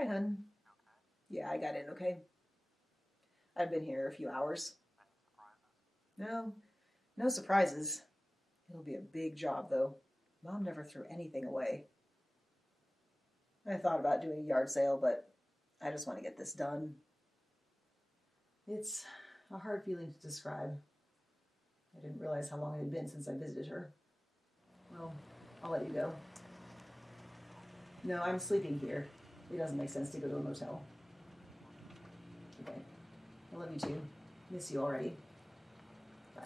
Hi, hun. Yeah, I got in, okay? I've been here a few hours. No, no surprises. It'll be a big job, though. Mom never threw anything away. I thought about doing a yard sale, but I just want to get this done. It's a hard feeling to describe. I didn't realize how long it had been since I visited her. Well, I'll let you go. No, I'm sleeping here. It doesn't make sense to go to a motel. Okay. I love you too. Miss you already. Bye.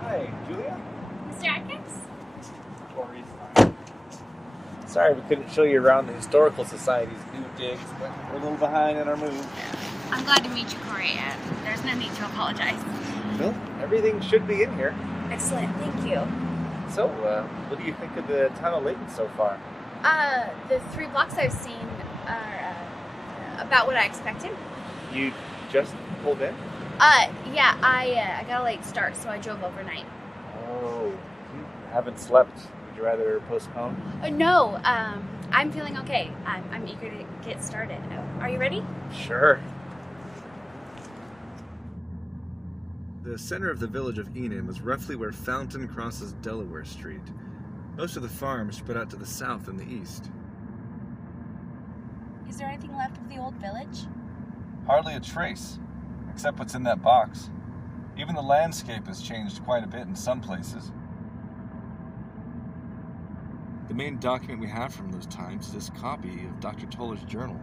Hi, Julia? Mr. Atkins? Corey's. Sorry we couldn't show you around the Historical Society's new digs, but we're a little behind in our move. I'm glad to meet you, Corey, and there's no need to apologize. Well, everything should be in here. Excellent, thank you. So, what do you think of the town of Layton so far? The 3 blocks I've seen are about what I expected. You just pulled in? Yeah, I got a late start, so I drove overnight. Oh, you haven't slept. Would you rather postpone? No, I'm feeling okay. I'm eager to get started. Are you ready? Sure. The center of the village of Enum is roughly where Fountain crosses Delaware Street. Most of the farms spread out to the south and the east. Is there anything left of the old village? Hardly a trace, except what's in that box. Even the landscape has changed quite a bit in some places. The main document we have from those times is this copy of Dr. Toller's journal.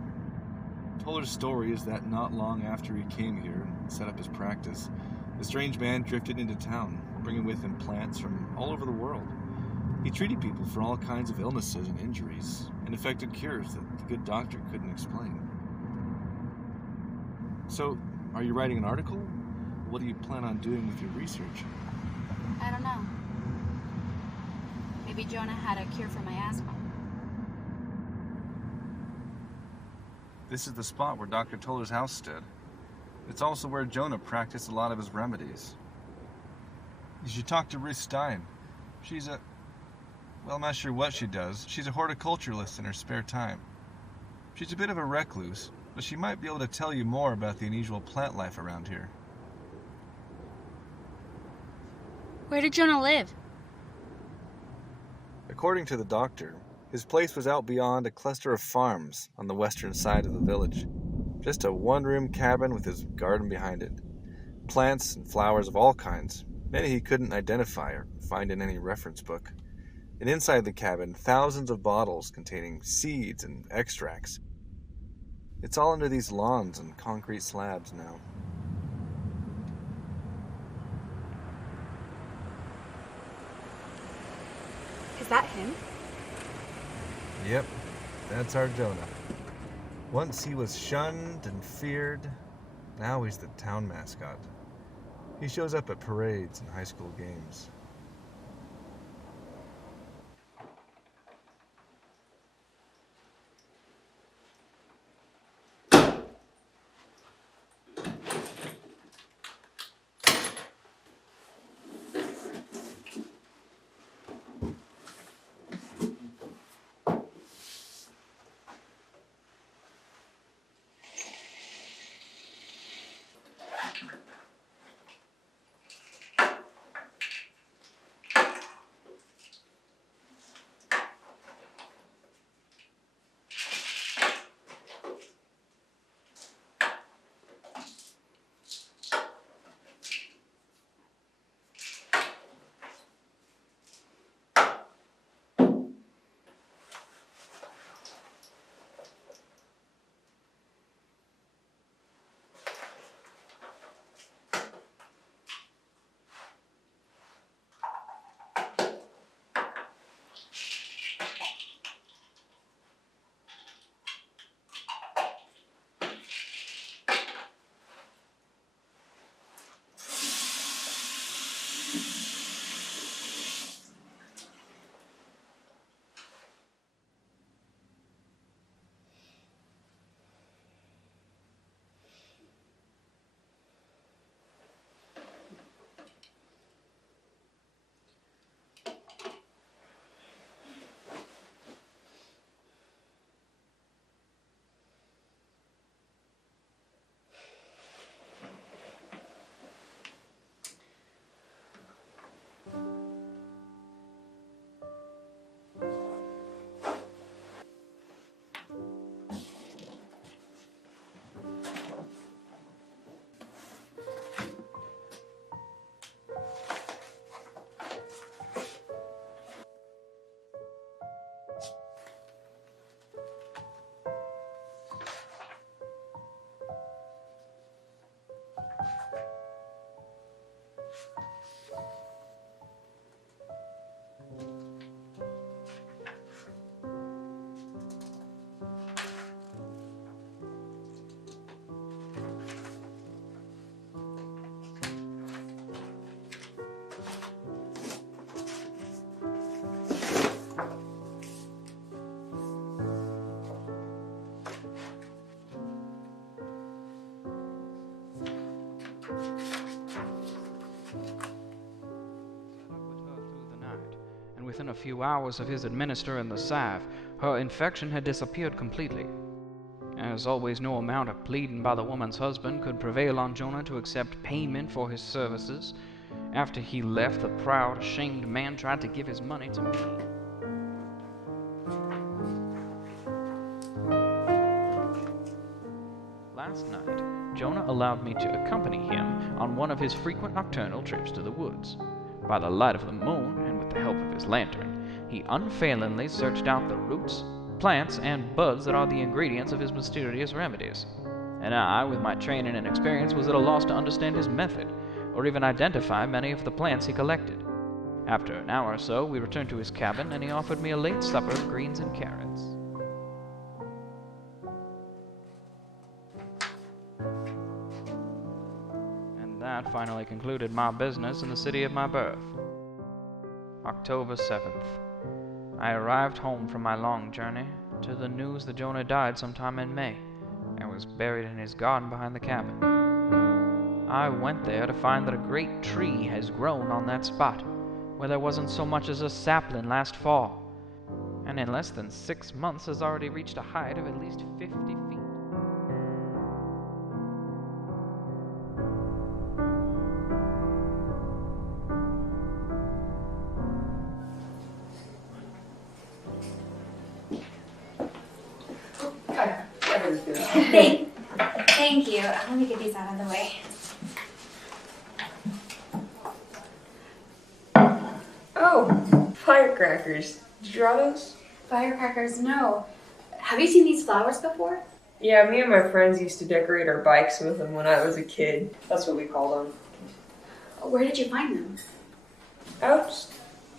Toller's story is that not long after he came here and set up his practice, the strange man drifted into town, bringing with him plants from all over the world. He treated people for all kinds of illnesses and injuries, and effected cures that the good doctor couldn't explain. So, are you writing an article? What do you plan on doing with your research? I don't know. Maybe Jonah had a cure for my asthma. This is the spot where Dr. Toller's house stood. It's also where Jonah practiced a lot of his remedies. You should talk to Ruth Stein. She's a... Well, I'm not sure what she does. She's a horticulturalist in her spare time. She's a bit of a recluse, but she might be able to tell you more about the unusual plant life around here. Where did Jonah live? According to the doctor, his place was out beyond a cluster of farms on the western side of the village. Just a one-room cabin with his garden behind it. Plants and flowers of all kinds, many he couldn't identify or find in any reference book. And inside the cabin, thousands of bottles containing seeds and extracts. It's all under these lawns and concrete slabs now. Is that him? Yep, that's our Jonah. Once he was shunned and feared, now he's the town mascot. He shows up at parades and high school games. Within a few hours of his administering the salve, her infection had disappeared completely. As always, no amount of pleading by the woman's husband could prevail on Jonah to accept payment for his services. After he left, the proud, ashamed man tried to give his money to me. Last night, Jonah allowed me to accompany him on one of his frequent nocturnal trips to the woods. By the light of the moon, and with the help of his lantern, he unfailingly searched out the roots, plants, and buds that are the ingredients of his mysterious remedies. And I, with my training and experience, was at a loss to understand his method, or even identify many of the plants he collected. After an hour or so, we returned to his cabin, and he offered me a late supper of greens and carrots. That finally concluded my business in the city of my birth. October 7th. I arrived home from my long journey to the news that Jonah died sometime in May and was buried in his garden behind the cabin. I went there to find that a great tree has grown on that spot, where there wasn't so much as a sapling last fall, and in less than 6 months has already reached a height of at least 50 feet. Thank you. Let me get these out of the way. Oh, firecrackers. Did you draw those? Firecrackers, no. Have you seen these flowers before? Yeah, me and my friends used to decorate our bikes with them when I was a kid. That's what we called them. Where did you find them? Out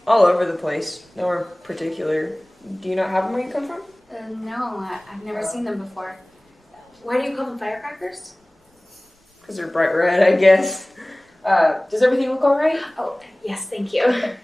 all over the place. Nowhere particular. Do you not have them where you come from? No, I've never seen them before. Why do you call them firecrackers? Because they're bright red, I guess. Does everything look all right? Oh, yes, thank you.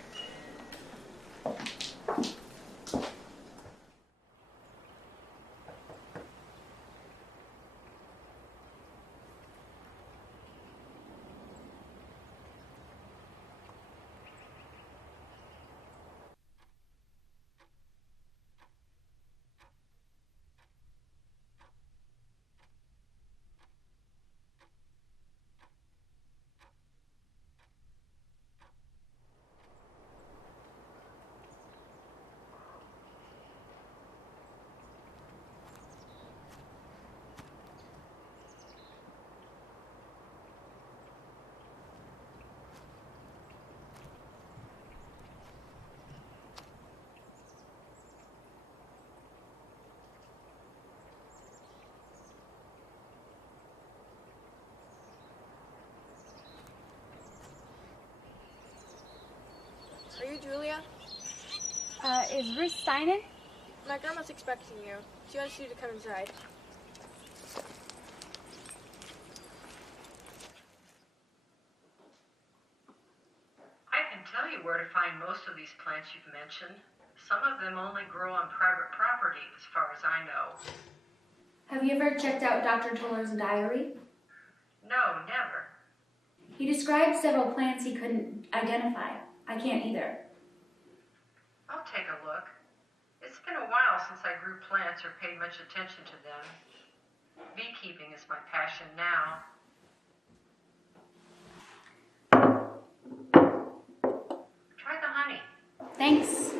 Are you Julia? Is Ruth Stein in? My grandma's expecting you. She wants you to come inside. I can tell you where to find most of these plants you've mentioned. Some of them only grow on private property, as far as I know. Have you ever checked out Dr. Toller's diary? No, never. He described several plants he couldn't identify. I can't either. I'll take a look. It's been a while since I grew plants or paid much attention to them. Beekeeping is my passion now. Try the honey. Thanks.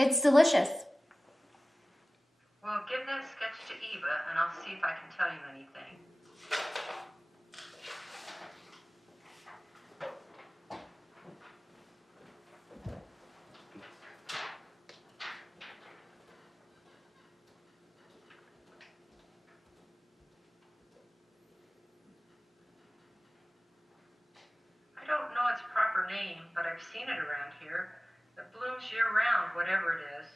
It's delicious. Well, give that sketch to Eva, and I'll see if I can tell you anything. I don't know its proper name, but I've seen it around here. It blooms year-round, whatever it is.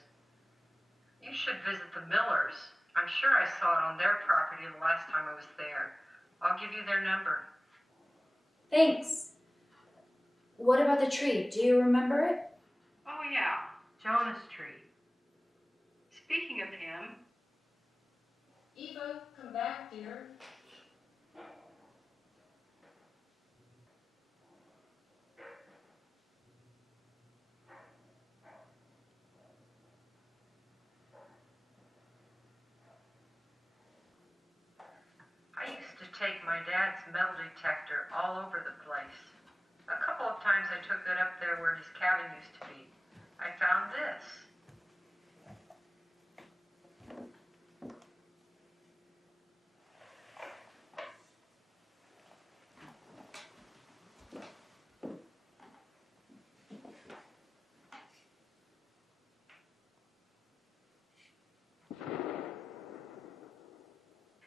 You should visit the Millers. I'm sure I saw it on their property the last time I was there. I'll give you their number. Thanks. What about the tree? Do you remember it? Oh yeah, Jonah's tree. Speaking of him... Eva, come back, dear. I used to take my dad's metal detector all over the place. A couple of times I took it up there where his cabin used to be. I found this.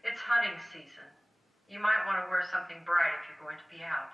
It's hunting season. You might want to wear something bright if you're going to be out.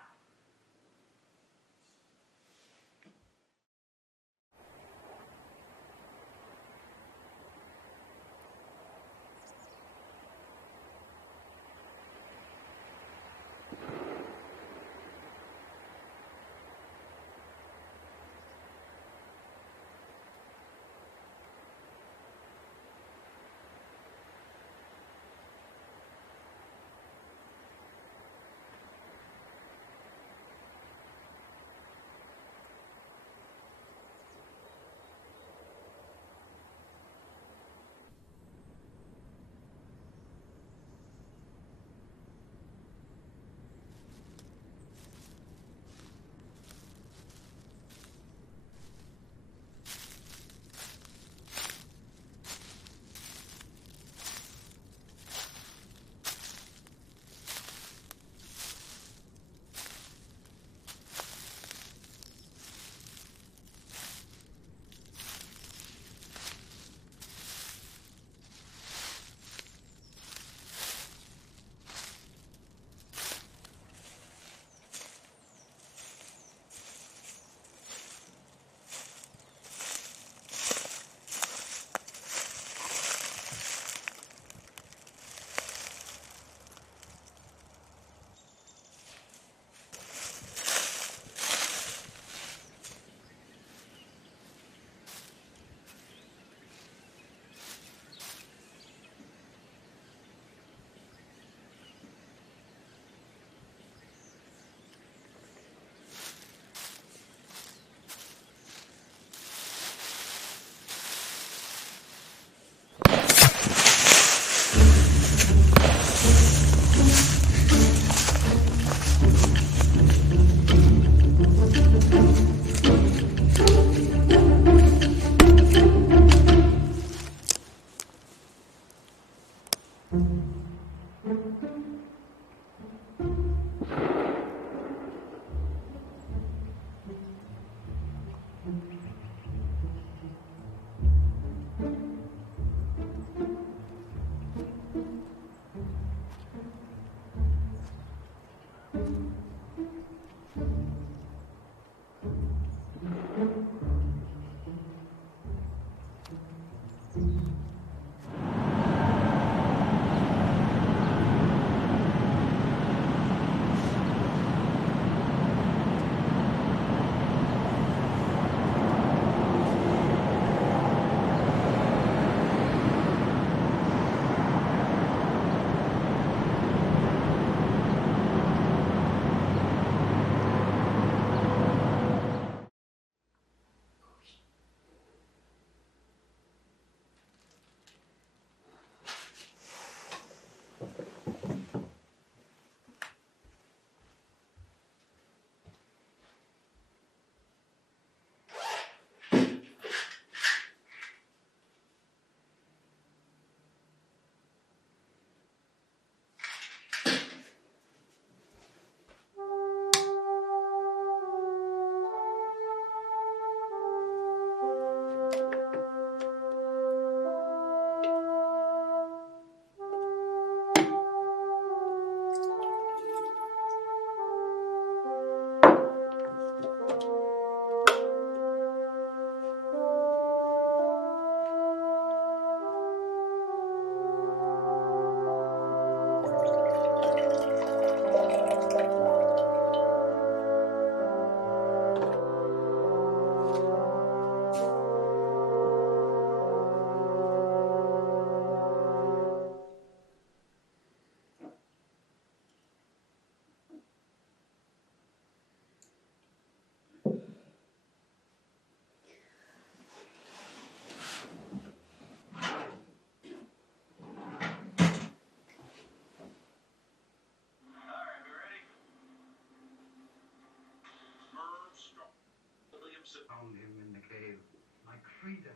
Found him in the cave, like Frida.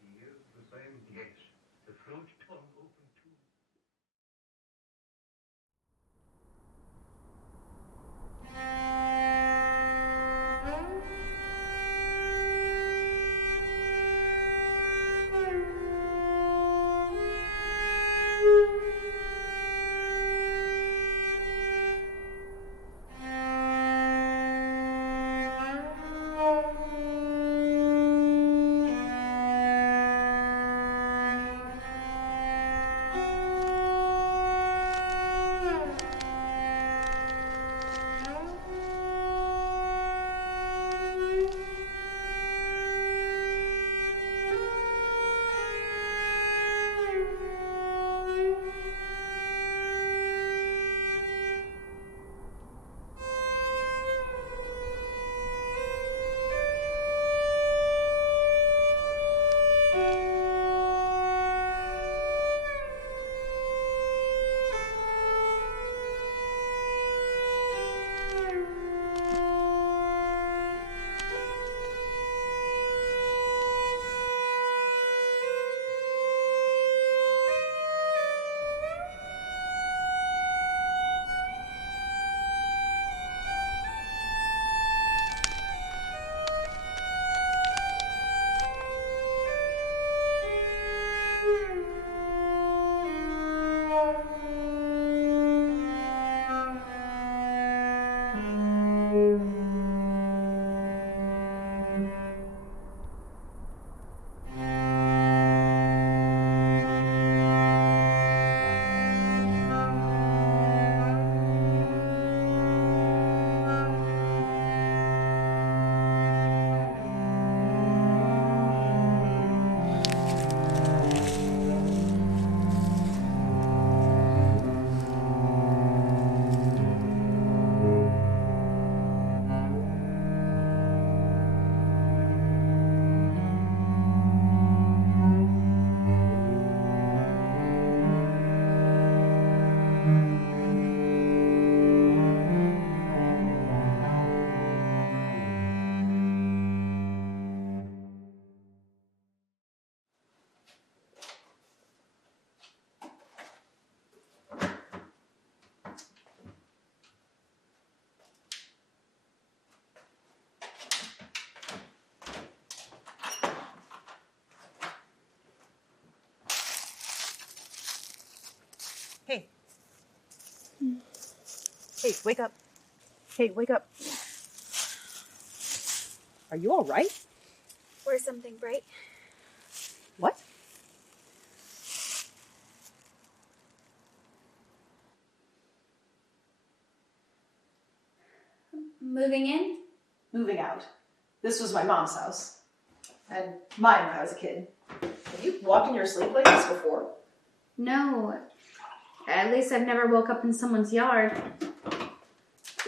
He is the same. Yes, the throat torn open too. Hey. Kate, wake up. Kate, wake up. Are you all right? Or something bright. What? Moving in? Moving out. This was my mom's house. And mine when I was a kid. Have you walked in your sleep like this before? No. At least I've never woke up in someone's yard.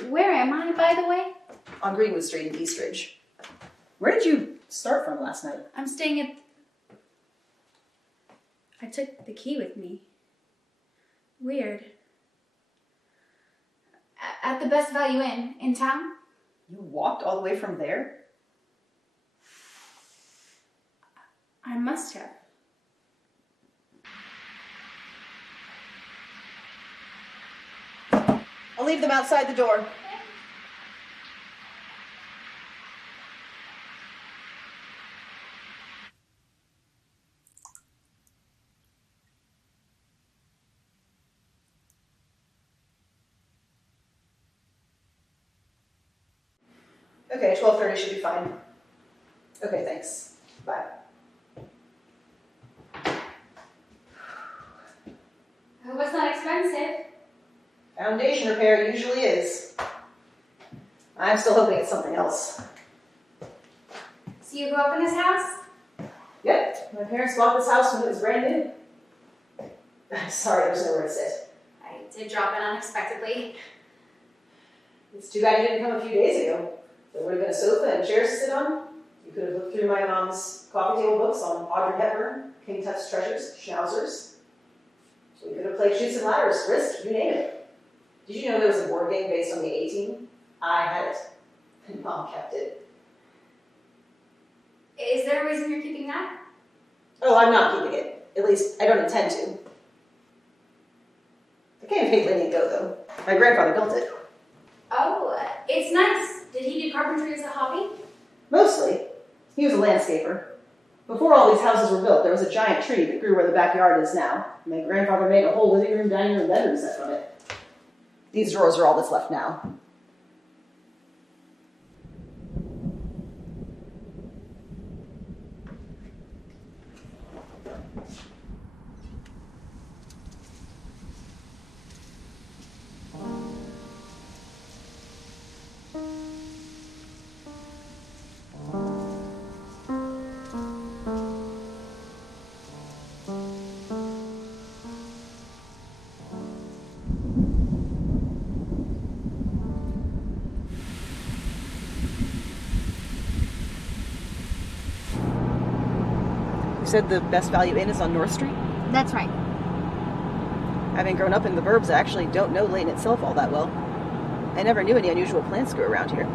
Where am I, by the way? On Greenwood Street in Eastridge. Where did you start from last night? I'm staying at... I took the key with me. Weird. At the Best Value Inn in town? You walked all the way from there? I must have. I'll leave them outside the door. Okay, 12:30 should be fine. Okay, thanks. Bye. It was not expensive. Foundation repair usually is. I'm still hoping it's something else. So you grew up in this house? Yep, my parents bought this house when it was brand new. I'm sorry, there's nowhere to sit. I did drop in unexpectedly. It's too bad you didn't come a few days ago. There would have been a sofa and chairs to sit on. You could have looked through my mom's coffee table books on Audrey Hepburn, King Tut's treasures, schnauzers. We could have played Chutes and Ladders, Risk, you name it. Did you know there was a board game based on the A-Team? I had it, and Mom kept it. Is there a reason you're keeping that? Oh, I'm not keeping it. At least, I don't intend to. I can't have paid Lenny to go, though. My grandfather built it. Oh, it's nice. Did he do carpentry as a hobby? Mostly. He was a landscaper. Before all these houses were built, there was a giant tree that grew where the backyard is now. My grandfather made a whole living room, dining room, bedroom set from it. These drawers are all that's left now. You said the Best Value Inn is on North Street? That's right. Having grown up in the burbs, I actually don't know Layton itself all that well. I never knew any unusual plants grew around here.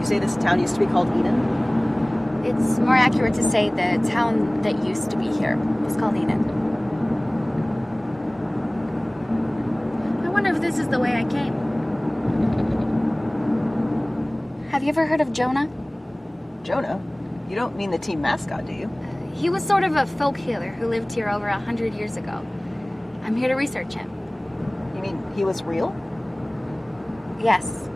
You say this town used to be called Eden? It's more accurate to say the town that used to be here was called Eden. I wonder if this is the way I came. Have you ever heard of Jonah? Jonah? You don't mean the team mascot, do you? He was sort of a folk healer who lived here over 100 years ago. I'm here to research him. You mean he was real? Yes.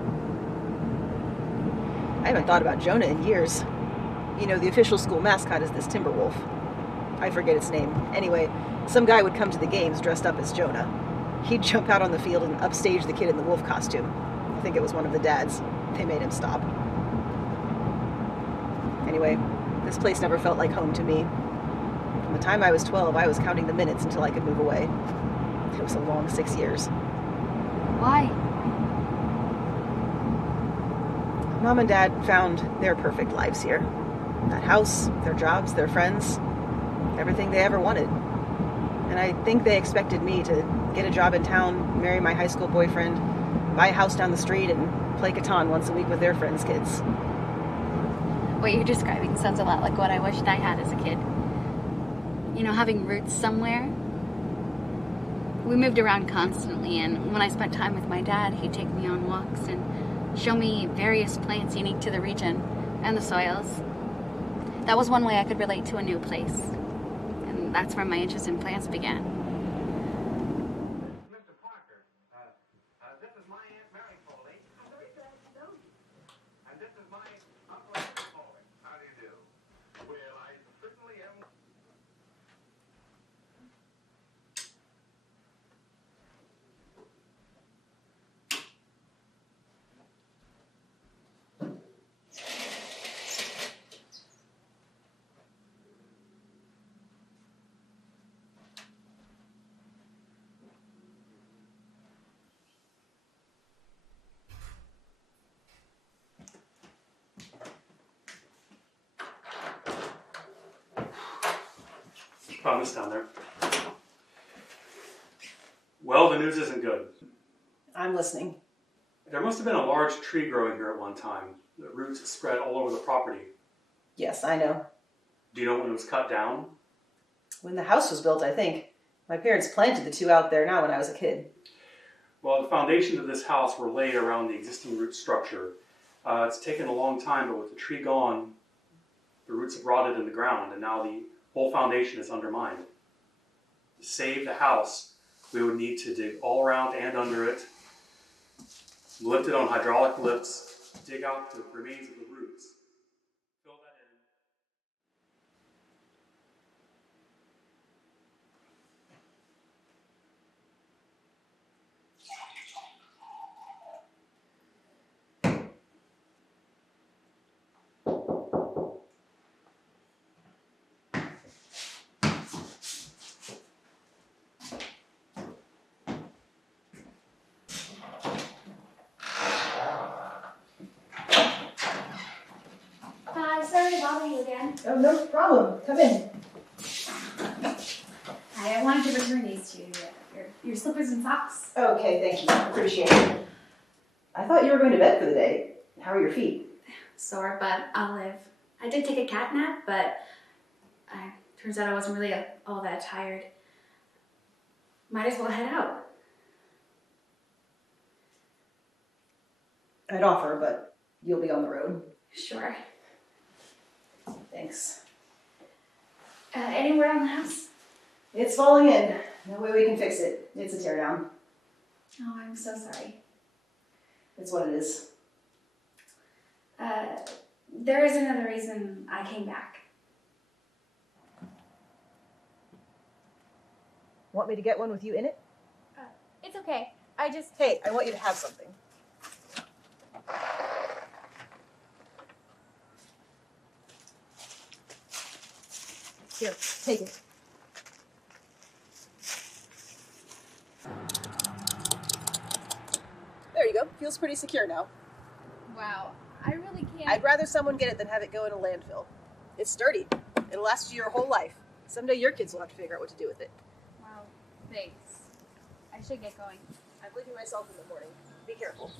I haven't thought about Jonah in years. You know, the official school mascot is this timber wolf. I forget its name. Anyway, some guy would come to the games dressed up as Jonah. He'd jump out on the field and upstage the kid in the wolf costume. I think it was one of the dads. They made him stop. Anyway, this place never felt like home to me. From the time I was 12, I was counting the minutes until I could move away. It was a long 6 years. Why? Mom and Dad found their perfect lives here. That house, their jobs, their friends, everything they ever wanted. And I think they expected me to get a job in town, marry my high school boyfriend, buy a house down the street, and play Catan once a week with their friends' kids. What you're describing sounds a lot like what I wished I had as a kid. You know, having roots somewhere. We moved around constantly, and when I spent time with my dad, he'd take me on walks and show me various plants unique to the region and the soils. That was one way I could relate to a new place. And that's where my interest in plants began. Mr. Parker, this is my Mary Foley. I'm very glad to know you. And this is my Uncle Henry Foley. How do you do? Well, I certainly am. Promise down there. Well, the news isn't good. I'm listening. There must have been a large tree growing here at one time. The roots spread all over the property. Yes, I know. Do you know when it was cut down? When the house was built, I think. My parents planted the two out there now when I was a kid. Well, the foundations of this house were laid around the existing root structure. It's taken a long time, but with the tree gone, the roots have rotted in the ground, and now the whole foundation is undermined. To save the house, we would need to dig all around and under it, lift it on hydraulic lifts, dig out the remains of the roots, fill that in. Hi, sorry to bother you again. Oh, no problem. Come in. I wanted to return these to you. Your slippers and socks. Okay, thank you. Appreciate it. I thought you were going to bed for the day. How are your feet? Sore, but I'll live. I did take a cat nap, but turns out I wasn't really all that tired. Might as well head out. I'd offer, but you'll be on the road. Sure. Thanks. Anywhere on the house? It's falling in. No way we can fix it. It's a teardown. Oh, I'm so sorry. It's what it is. There is another reason I came back. Want me to get one with you in it? It's okay. I just... Hey, I want you to have something. Here, take it. There you go. Feels pretty secure now. Wow. I really can't... I'd rather someone get it than have it go in a landfill. It's sturdy. It'll last you your whole life. Someday your kids will have to figure out what to do with it. Wow. Thanks. I should get going. I'm leaving myself in the morning. Be careful.